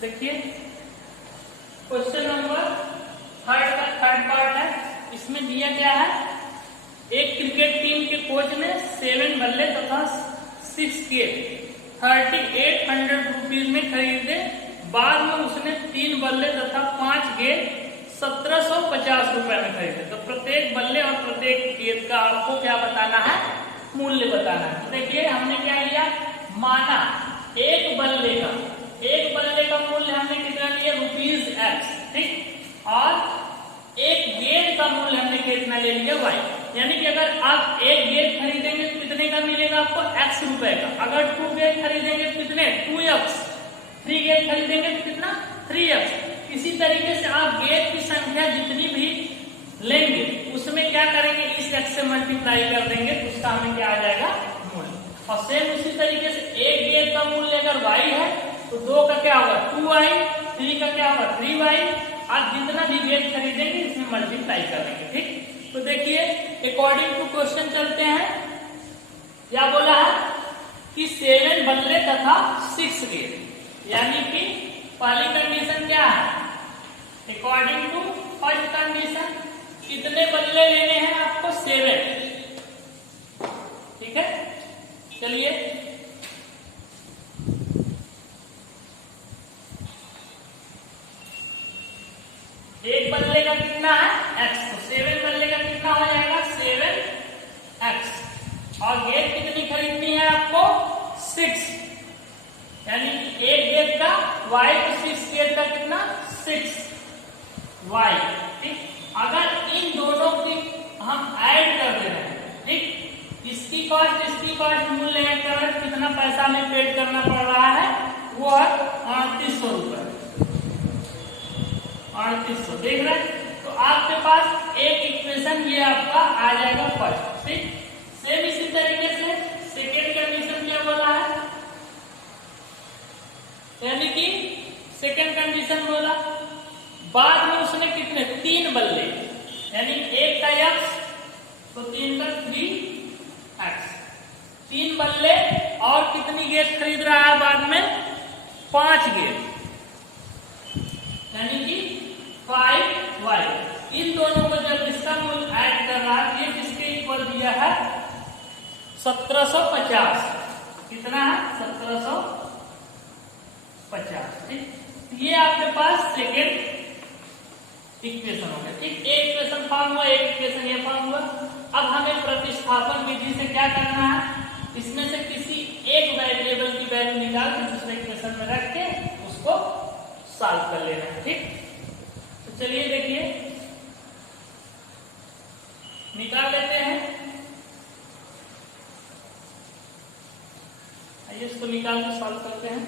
देखिए question number third का third part है। इसमें दिया क्या है, एक क्रिकेट टीम के कोच ने 7 बल्ले तथा 6 गेंद 3800 रुपीज में खरीदे। बाद में उसने 3 बल्ले तथा 5 गेंद 1750 रुपए में खरीदे। तो प्रत्येक बल्ले और प्रत्येक गेंद का आपको क्या बताना है, मूल्य बताना है। तो देखिए हमने क्या लिया, माना एक बल्ले का मूल्य हमने कितना लिया, ₹X, ठीक, और एक गेंद का मूल्य हमने कितना ले लिया, Y। यानी कि अगर आप एक गेंद खरीदेंगे तो कितने का मिलेगा आपको, X रुपए का। अगर 2 गेंद खरीदेंगे तो कितने, 2X। 3 गेंद खरीदेंगे तो कितना, 3X। इसी तरीके से आप गेंद की संख्या जितनी भी लेंगे उसमें क्या करेंगे, इस X से मल्टीप्लाई कर देंगे तो उसका हमें क्या आ जाएगा, मूल्य। और सेम उसी तरीके से एक गेंद का मूल्य अगर Y है तो 2 का क्या होगा, 2Y, 3 का क्या होगा, 3Y। आप जितना भी गेंद खरीदेंगे इसमें मल्टीप्लाई करेंगे, ठीक। तो देखिए अकॉर्डिंग टू क्वेश्चन चलते हैं। क्या बोला है कि 7 बल्ले तथा 6 गेंद, यानी कि पहली कंडीशन क्या है, अकॉर्डिंग टू फर्स्ट कंडीशन कितने बल्ले लेने हैं आपको, 7, ठीक है। चलिए एक बल्ले का कितना है, X, तो 7 बल्ले का कितना हो जाएगा, 7X। और गेंद कितनी खरीदनी है आपको, 6, यानी कि एक गेंद का Y, तो 6 गेंद का कितना, 6Y, ठीक। अगर इन दोनों की हम ऐड कर दे रहे हैं, ठीक, इसकी कॉस्ट मूल्य ऐड कर रहे हैं, कितना पैसा हमें पेड करना पड़ रहा है, वो है 3800 रुपए, 3800, देख रहे हैं। तो आपके पास एक इक्वेशन ये आपका आ जाएगा फर्स्ट, ठीक। सेम इसी तरीके से सेकेंड कंडीशन क्या बोला है, यानी कि सेकेंड कंडीशन बोला बाद में उसने कितने, 3 बल्ले, यानी एक का X तो 3 का 3X, 3 बल्ले और कितनी गेंद खरीद रहा है बाद में, 5 गेंद, यानी कि 5Y। इन दोनों को जब इसका मूल्य ऐड कर रहा है, ये किसके इक्वल दिया है, 1750। कितना है, 1750, ठीक। ये आपके पास सेकेंड इक्वेशन हो गया, ठीक। एक इक्वेशन फॉर्म हुआ, एक इक्वेशन ये फॉर्म हुआ। अब हमें प्रतिस्थापन विधि से क्या करना है, इसमें से किसी एक वेरिएबल की वैल्यू निकाल के दूसरे इक्वेशन में रख के उसको सॉल्व कर लेना है, ठीक। तो चलिए देखिए निकाल लेते हैं, आइए इसको निकाल के सॉल्व करते हैं।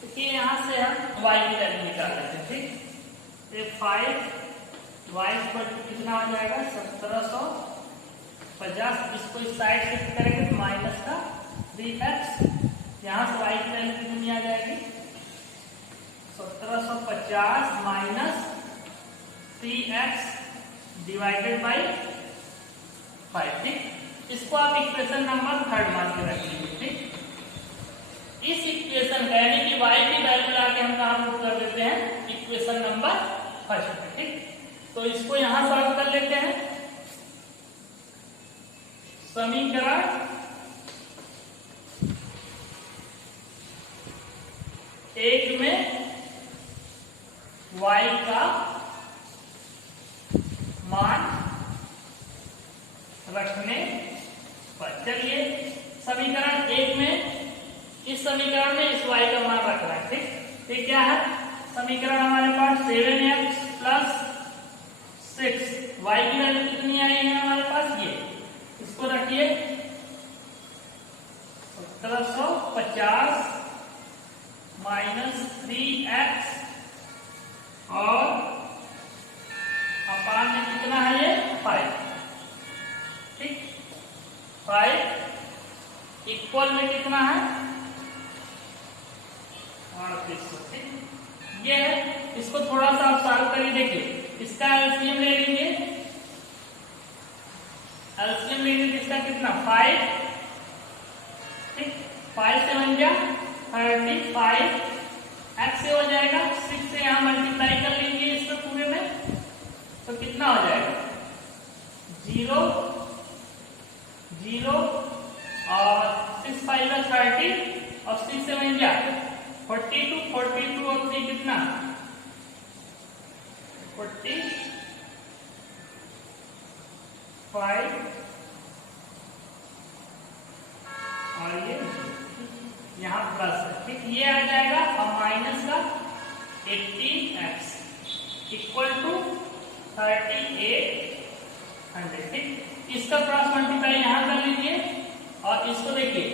देखिए यहां से हम Y की वैल्यू निकाल लेते हैं, ठीक। 5Y कितना हो जाएगा, 1750। इसको इस साइड से करेंगे तो माइनस का 3X, यहां से Y की वैल्यू कितनी आ जाएगी, 1750 माइनस 3X डिवाइडेड बाई 5, ठीक। इसको आप इक्वेशन नंबर 3 मान के रखिए, ठीक। इस इक्वेशन का यानी कि Y की वैल्यू लाके हम कहां पुट कर देते हैं, इक्वेशन नंबर 1, ठीक। तो इसको यहां सॉल्व कर लेते हैं। समीकरण 1 में Y का मान रखने पर, चलिए समीकरण 1 में, इस समीकरण में इस Y का मान रख रहा है, ठीक। ये क्या है, समीकरण हमारे पास 7X प्लस 6, Y की वैल्यू कितनी आई है हमारे पास, ये, इसको रखिए 1750 माइनस 3X और अपान में कितना है ये, 5, ठीक। 5 इक्वल में कितना है, 3800, ठीक। ये है, इसको थोड़ा सा आप सॉल्व करिए, देखिए इसका एलसीएम ले लीजिए, एलसीएम लेने कितना 5, ठीक, 5 से 1 जा 35, x से हो जाएगा 6 से यहाँ मल्टीप्लाई कर लेंगे इसमें पूरे में, तो कितना हो जाएगा 0 0 और 6 5 30 और 6 से 1 जा 42, 42 और 3 कितना 45 और ये यहाँ प्लस है, ठीक, ये आ जाएगा और माइनस का 18x इक्वल टू 3800, ठीक। इसका क्रॉस मल्टीप्लाई यहाँ कर लीजिए और इसको देखिए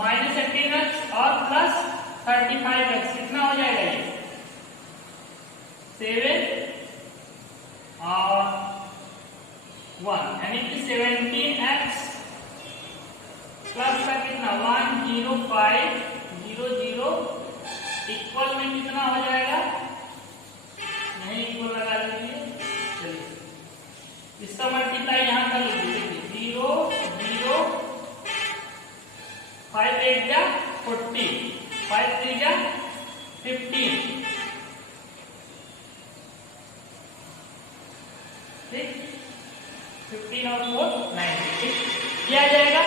-18x और प्लस 35x कितना हो जाएगा ये 7 और 1 यानी कि 17x प्लस का कितना 10500 इक्वल में कितना हो जाएगा, नहीं इक्वल लगा लीजिए, चलिए इसका मल्टीप्लाई यहाँ कर लीजिए, देखिए 0 0 5 8 जा 40, 5 3 जा 15, ठीक, 15 और 4 9, ठीक, ये आ जाएगा।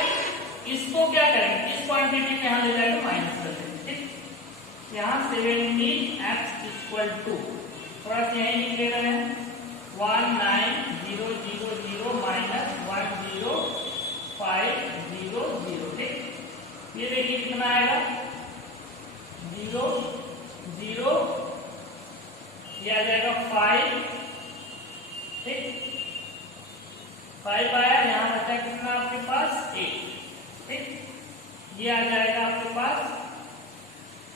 इसको क्या करेंगे, इस क्वांटिटी में यहाँ ले जाएगा माइनस कर देंगे, ठीक। यहाँ 17x इक्वल टू थोड़ा सा यही लिख ले रहे हैं 19000 माइनस 10500, ठीक। ये देखिए कितना आएगा 0 0, ये आ जाएगा 5, ठीक, 5 आया, यहाँ बचा कितना आपके पास 8, ठीक, ये आ जाएगा आपके पास,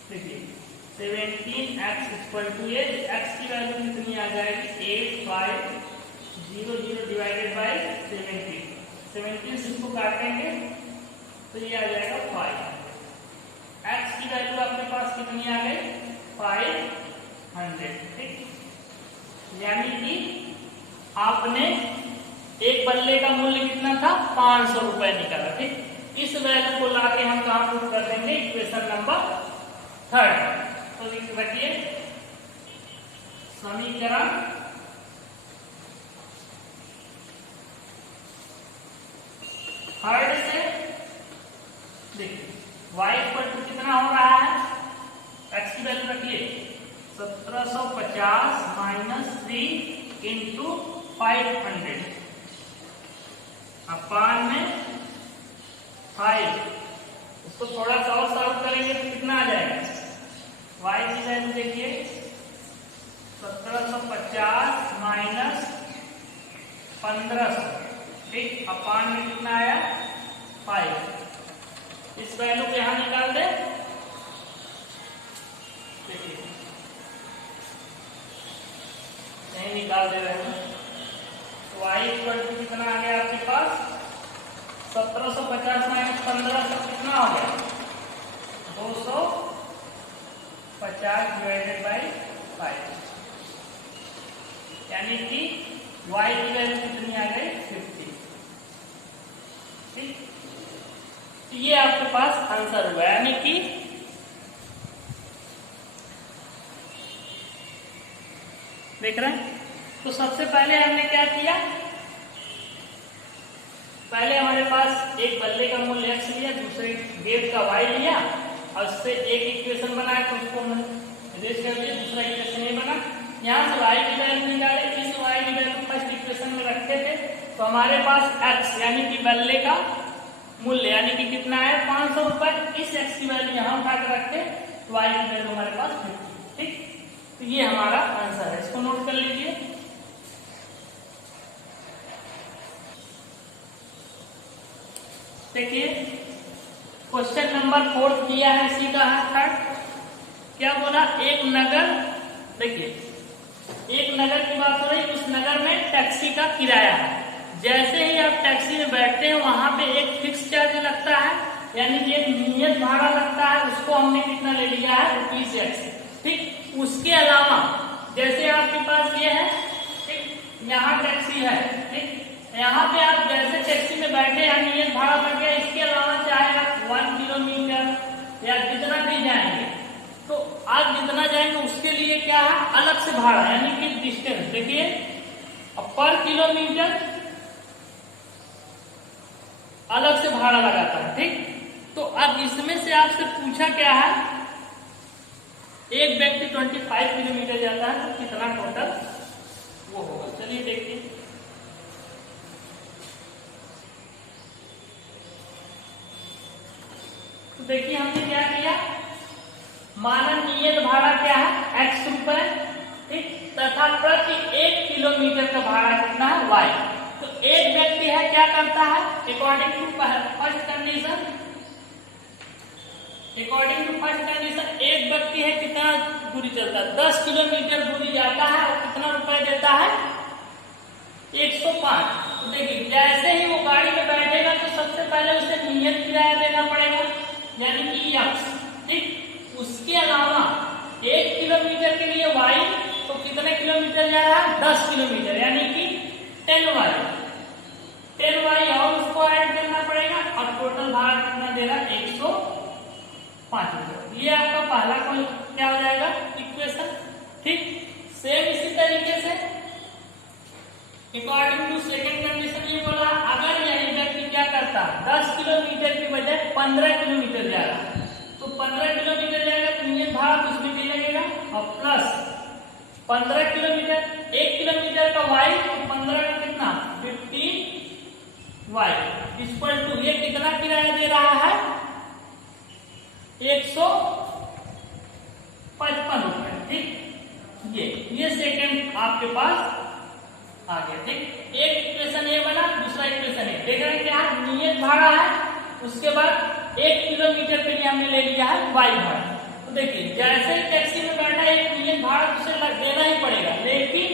देखिए 17x इक्वल टू ये x की वैल्यू कितनी आ जाएगी 8500 डिवाइडेड बाय 17 से इसको काटेंगे तो ये आ जाएगा 5, x की वैल्यू आपके पास कितनी आ गई 500, ठीक, यानी कि आपने एक बल्ले का मूल्य कितना था 500 रुपए निकाला, ठीक। इस वैल्यू को लाके हम कहां पुट कर देंगे इक्वेशन नंबर 3, तो रखिए समीकरण थर्ड से देखिए y इक्वल टू कितना हो रहा है, x की वैल्यू रखिए 1750 माइनस 3 इंटू 500 अपान में 5, इसको थोड़ा सा और सॉल्व करेंगे तो कितना आ जाएगा, y की वैल्यू देखिए 1750 माइनस 1500, ठीक, अपान में कितना आया 5, इस वैल्यू को यहां निकाल दे, देखिए नहीं निकाल दे रहे हैं, तो y इक्वल टू कितना आ गया आपके पास 1750 माइनस 1500 कितना हो गया 250 डिवाइडेड बाई 5, यानी कि y की वैल्यू कितनी आ गई 50, ठीक। तो ये आपके पास आंसर हुआ, यानी कि देख रहे हैं। तो सबसे पहले हमने क्या किया, पहले हमारे पास एक बल्ले का मूल्य x लिया, दूसरे गेट का y लिया और उससे एक इक्वेशन बनाया, तो उसको हमने रेज कर दिया, दूसरा इक्वेशन नहीं बना। यहाँ से y की वैल्यू निकाले, इस y की वैल्यू फर्स्ट इक्वेशन में रखे थे, तो हमारे पास x यानी कि बल्ले का मूल्य यानी कि कितना है 500 रुपए, इस x की वैल्यू यहाँ उठा कर रखते, तो y की वैल्यू हमारे पास 50, ठीक। तो ये हमारा आंसर है, इसको नोट कर लीजिए। देखिए क्वेश्चन नंबर 4 किया है, इसी का थर्ड क्या बोला, एक नगर, देखिए एक नगर की बात हो रही, उस नगर में टैक्सी का किराया है, जैसे ही आप टैक्सी में बैठते हैं वहां पे एक फिक्स चार्ज लगता है, यानी कि एक नियत भाड़ा लगता है, उसको हमने कितना ले लिया है ₹x, ठीक। उसके अलावा जैसे आपके पास ये है, ठीक, यहाँ टैक्सी है, ठीक, यहाँ पे आप जैसे टैक्सी में बैठे या नियत भाड़ा लग गया, इसके अलावा चाहे आप 1 किलोमीटर या जितना भी जाएंगे, तो आप जितना जाएंगे उसके लिए क्या है, अलग से भाड़ा, यानी कि डिस्टेंस। देखिए पर किलोमीटर अलग से भाड़ा लगाता है, ठीक। तो अब इसमें से आपसे पूछा क्या है, एक व्यक्ति 25 किलोमीटर जाता है तो कितना टोटल वो होगा। चलिए देखिए, तो देखिए हमने क्या किया, माना नियत भाड़ा क्या है x रुपए, ठीक, तथा प्रति 1 किलोमीटर का भाड़ा कितना है y। तो एक व्यक्ति है क्या करता है, अकॉर्डिंग टू फर्स्ट कंडीशन, एक व्यक्ति है कितना दूरी चलता है, 10 किलोमीटर दूरी जाता है और कितना रुपए देता है 105। तो देखिए जैसे ही वो गाड़ी में बैठेगा तो सबसे पहले उसे नियत किराया देना पड़ेगा, यानी कि x, ठीक। उसके अलावा 1 किलोमीटर के लिए y, तो कितने किलोमीटर जा रहा है 10 किलोमीटर, यानी कि 10y और उसको ऐड करना पड़ेगा और टोटल भाड़ा कितना दे रहा है 105 रुपये। ये आपका पहला क्या हो जाएगा इक्वेशन, ठीक। सेम इसी तरीके से अकॉर्डिंग टू सेकंड कंडीशन ये बोला, अगर यही व्यक्ति क्या करता 10 किलोमीटर की बजाय 15 किलोमीटर जा रहा है, तो 15 किलोमीटर जाएगा तो नियत भाड़ा कुछ भी लगेगा और प्लस 15 किलोमीटर, 1 किलोमीटर का y, तो 15 का कितना 15y इक्वल टू ये कितना किराया दे रहा है 155 रुपए, ठीक। ये सेकंड आपके पास आ गया, ठीक। एक इक्वेशन ये बना, दूसरा इक्वेशन ये देख रहे हैं क्या, नियत भाड़ा है, उसके बाद 1 किलोमीटर के लिए हमने ले लिया है y भाड़ा। तो देखिए जैसे टैक्सी में बैठा एक नियत भाड़ा उसे देना ही पड़ेगा, लेकिन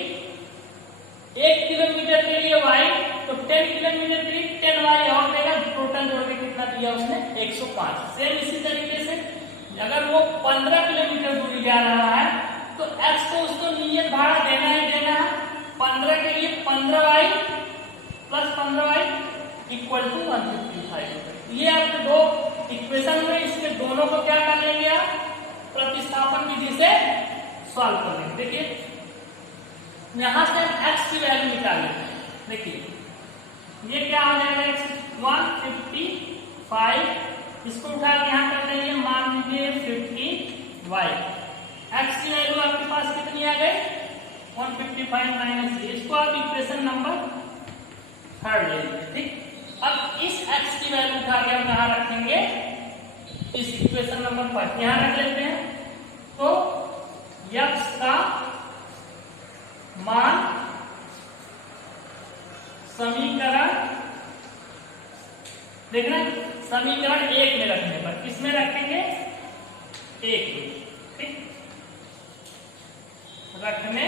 1 किलोमीटर के लिए y, तो 10 किलोमीटर के लिए 10y और देगा, टोटल जोड़ के कितना दिया उसने 105। सेम इसी तरीके से अगर वो 15 किलोमीटर दूरी जा रहा है तो x को उसको नियत भाड़ा देना ही देना है, 15 के लिए 15y plus 15y equal to 155। ये आपके दो इक्वेशन में, इसके दोनों को क्या कर लेंगे आप, प्रतिस्थापन विधि से सॉल्व कर लेंगे। देखिए यहां से x की वैल्यू निकाल लेते हैं। देखिए ये क्या हो जाएगा x 155, इसको उठा के यहां कर लेंगे, मान लीजिए 50y। x की वैल्यू आपके पास कितनी आ गई 155 माइनस, इसको आप इक्वेशन नंबर 3 ले लीजिए, ठीक। अब इस x की वैल्यू उठा के हम कहां रखेंगे, इस इक्वेशन नंबर 5 यहां रख लेते हैं। तो x का मान समीकरण, देखना समीकरण 1 में रखने पर, किसमें रखेंगे 1 में, ठीक, रखने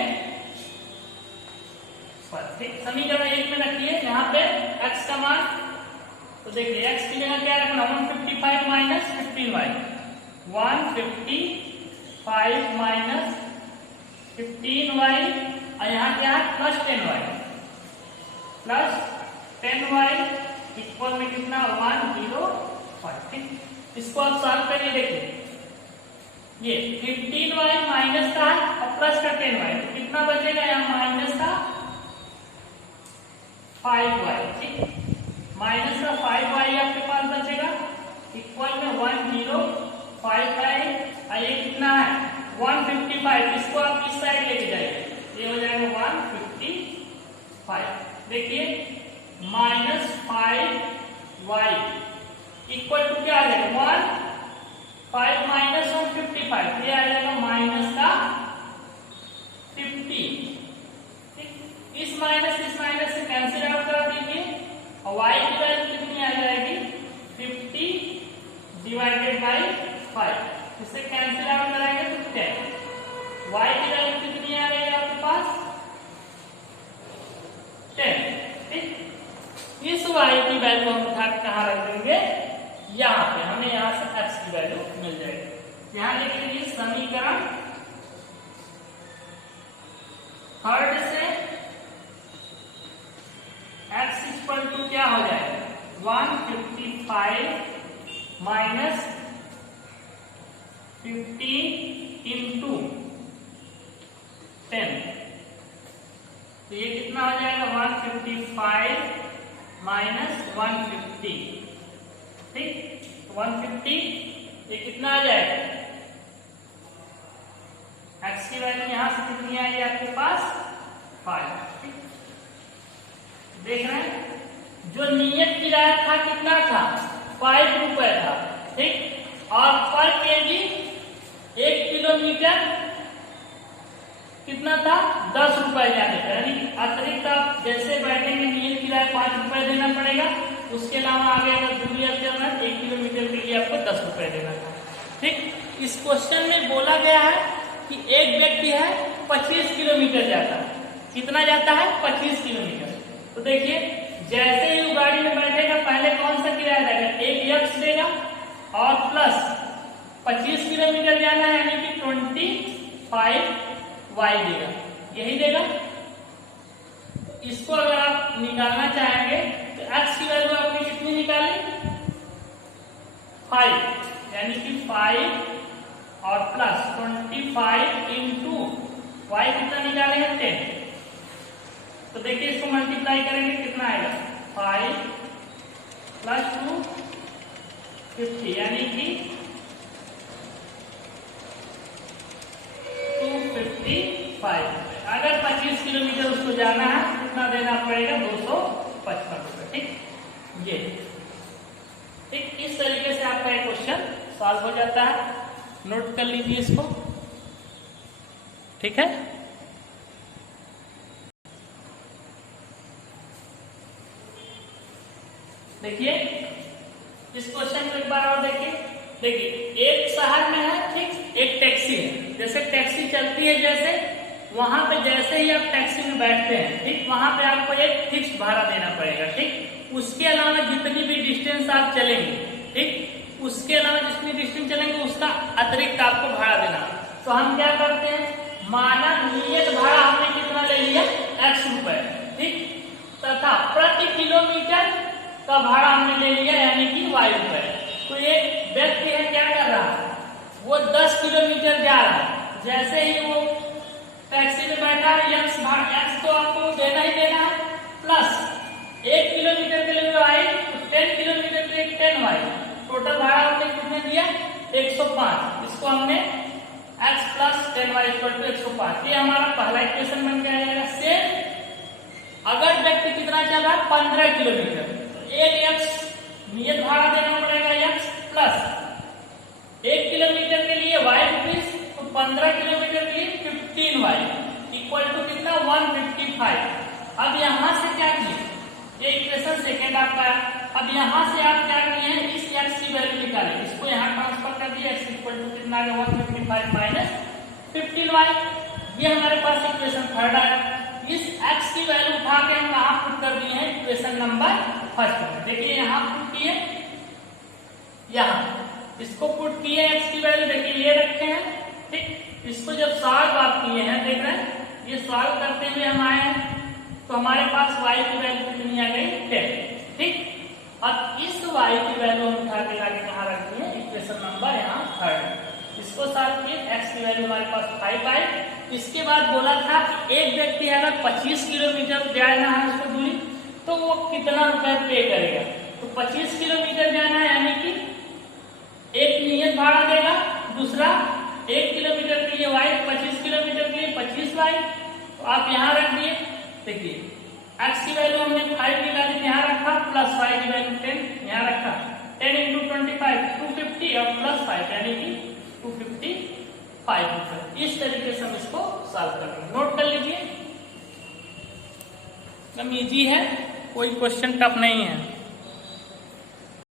पर, ठीक। समीकरण 1 में रखिए, यहाँ पे x का मान, तो देखिए x की जगह क्या रखना 155 माइनस 15y, 155 माइनस 15y और यहाँ क्या है प्लस 10y इक्वल में कितना 105, ठीक। इसको आप सॉल्व करिए, देखिए ये 15y माइनस का और प्लस का 10y, तो कितना बचेगा यहाँ माइनस का 5y, ठीक। माइनस का 5y आपके पास बचेगा इक्वल में 1055 और ये कितना है 155, इसको आप इस साइड लेके जाइए, ये हो जाएगा 155। देखिए माइनस 5y इक्वल टू क्या आ जाएगा 5 माइनस 155, ये आ जाएगा माइनस का 50, ठीक। इस माइनस से कैंसिल आउट करा दीजिए और y की वैल्यू कितनी आ जाएगी 50 डिवाइडेड बाई 5, इससे कैंसिल आउट कराएंगे तो 10, y की वैल्यू कितनी आ रही है आपके पास 10, ठीक। इस y की वैल्यू हम उठा के कहां रख देंगे, यहाँ पे हमें यहाँ से x की वैल्यू मिल जाएगी। यहाँ लिख लीजिए समीकरण 3 से x इक्वल टू क्या हो जाएगा 155 माइनस 50 इंटू 10, तो ये कितना हो जाएगा 155 माइनस 150, ठीक, 150, ये कितना आ जाएगा, x की वैल्यू यहां से कितनी आएगी आपके पास 5, ठीक। देख रहे हैं जो नियत किराया था कितना था 5 रुपए था, ठीक, और पर केजी 1 किलोमीटर कितना था 10 रुपए जाने का, यानी अतिरिक्त आप जैसे बैठेंगे नियत किराया 5 रुपए देना पड़ेगा, उसके अलावा आगे अगर दूरी करना 1 किलोमीटर के लिए आपको 10 रुपए देना था, ठीक। इस क्वेश्चन में बोला गया है कि एक व्यक्ति है 25 किलोमीटर जाता है, कितना जाता है 25 किलोमीटर, तो देखिए जैसे ही वो गाड़ी में बैठेगा पहले कौन सा किराया देगा, एक यक्स देगा और प्लस 25 किलोमीटर जाना है यानी कि 25y देगा, यही देगा। तो इसको अगर आप निकालना चाहेंगे तो x की वैल्यू आपने कितनी निकाली 5, यानी कि 5 और प्लस 25 इंटू y कितना निकालेंगे 10, तो देखिए इसको मल्टीप्लाई करेंगे कितना आएगा 5 प्लस 250 यानी कि 255। अगर 25 किलोमीटर उसको जाना है कितना देना पड़ेगा 255 रुपए, ठीक, ये ठीक। इस तरीके से आपका एक क्वेश्चन सॉल्व हो जाता है, नोट कर लीजिए इसको, ठीक है। देखिए इस क्वेश्चन को एक बार और देखिए, एक शहर में है, ठीक, एक टैक्सी है, जैसे टैक्सी चलती है जैसे वहां पे जैसे ही आप टैक्सी में बैठते हैं, ठीक, वहां पे आपको एक फिक्स भाड़ा देना पड़ेगा, ठीक। उसके अलावा जितनी भी डिस्टेंस आप चलेंगे, ठीक, उसके अलावा जितनी डिस्टेंस चलेंगे उसका अतिरिक्त आपको भाड़ा देना। तो हम क्या करते हैं, माना नियत भाड़ा हमने कितना ले लिया x रुपए, ठीक, तथा प्रति किलोमीटर का भाड़ा हमने ले लिया यानी कि y रुपए। तो एक व्यक्ति है क्या कर रहा है, वो 10 किलोमीटर जा रहा है, जैसे ही वो टैक्सी में बैठा है x तो आपको देना ही देना है, प्लस 1 किलोमीटर के लिए y तो 10 किलोमीटर के लिए 10y, टोटल भाड़ा हमने कितने दिया 105, इसको हमने x plus 10y equal to 105, ये हमारा पहला इक्वेशन बन के आ जाएगा। सेम अगर व्यक्ति कितना चल रहा है 15 किलोमीटर, तो एक x नियत भाड़ा देना पड़ेगा x प्लस 1 किलोमीटर के लिए y रुपीस, तो 15 किलोमीटर के लिए 15y इक्वल टू कितना 155। अब यहां से क्या किए, ये इक्वेशन सेकेंड आपका है, अब यहां से आप क्या किए हैं इस x की वैल्यू निकाले, इसको यहां ट्रांसफर कर दिया, x इक्वल टू कितना आ गया 155 माइनस 15y, ये हमारे पास इक्वेशन थर्ड आया। इस x की वैल्यू उठा के हम कहां पुट कर दिए हैं इक्वेशन नंबर फर्स्ट में, देखिए यहां पुट किए, यहां इसको पुट किए x की वैल्यू देखिए ये रखे हैं, ठीक, इसको जब सॉल्व आप किए हैं देख रहे हैं, ये सॉल्व करते हुए हम आए हैं तो हमारे पास y की वैल्यू कितनी आ गई 10, ठीक। अब इस y की वैल्यू हम उठा के लाके कहां रखते हैं इक्वेशन नंबर यहां थर्ड, इसको सॉल्व किए, x की वैल्यू हमारे पास 5 आई। इसके बाद बोला था कि एक व्यक्ति अगर 25 किलोमीटर जाना है उसको दूरी, तो वो कितना रुपए पे करेगा, तो 25 किलोमीटर जाना है यानी कि एक नियत भाड़ा देगा, दूसरा 1 किलोमीटर के लिए y, 25 किलोमीटर के लिए 25y, तो आप यहाँ रख दिए, देखिए x की वैल्यू हमने 5 निकाली यहाँ रखा, प्लस y की वैल्यू 10 यहाँ रखा, 10 इंटू 25 250 और प्लस 5 यानी कि 255 रुपए। इस तरीके से हम इसको सॉल्व करेंगे, नोट कर लीजिए, एकदम इजी है, कोई क्वेश्चन टफ नहीं है।